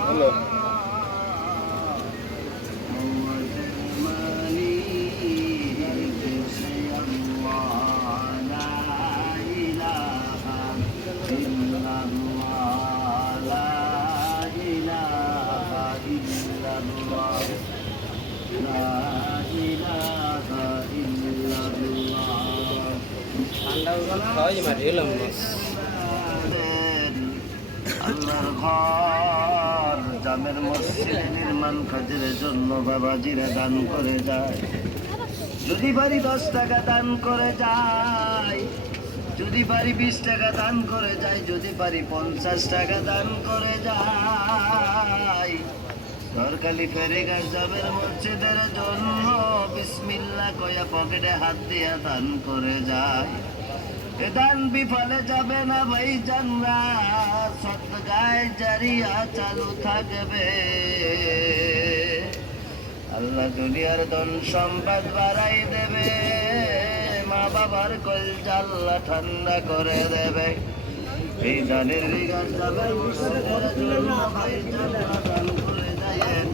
Hello খাওয়াই মারি এলাম না আল্লাহর ঘর, জামের মসজিদ নির্মাণ কাজের জন্য বাবাজিরা দান করে যায়। যদি পারি দশ টাকা দান করে যায়, যদি পারি বিশ টাকা দান করে যায়, যদি পারি পঞ্চাশ টাকা দান করে যায়, সরকারি ফেরিঘাট জামের মসজিদের জন্য বিসমিল্লা কয়া পকেটে হাত দিয়া দান করে যায়। দান বিফলে যাবে না ভাই জানরা। সৎগায় জারিয়া চালু থাকবে। আল্লাহ দুনিয়ার ধন সম্পদ বাড়াই দেবে। মা বাবার কল জাল্লা ঠান্ডা করে দেবে। এই দানের রিগার যাবে মুসলিমের ভাই জানরা দান করে যায়েন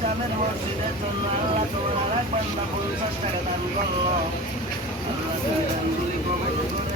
চামের মসজিদের জন্য আল্লাহ তোমার আর এক বান্দা পঞ্চাশ টাকা দান করো আল্লাহ তুমি দানগুলি কবর করে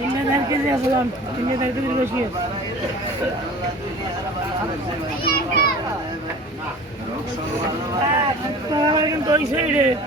Dinlen herkese yazılan. Dinlen herkese bir koşuyor. Babamın doyu söyle.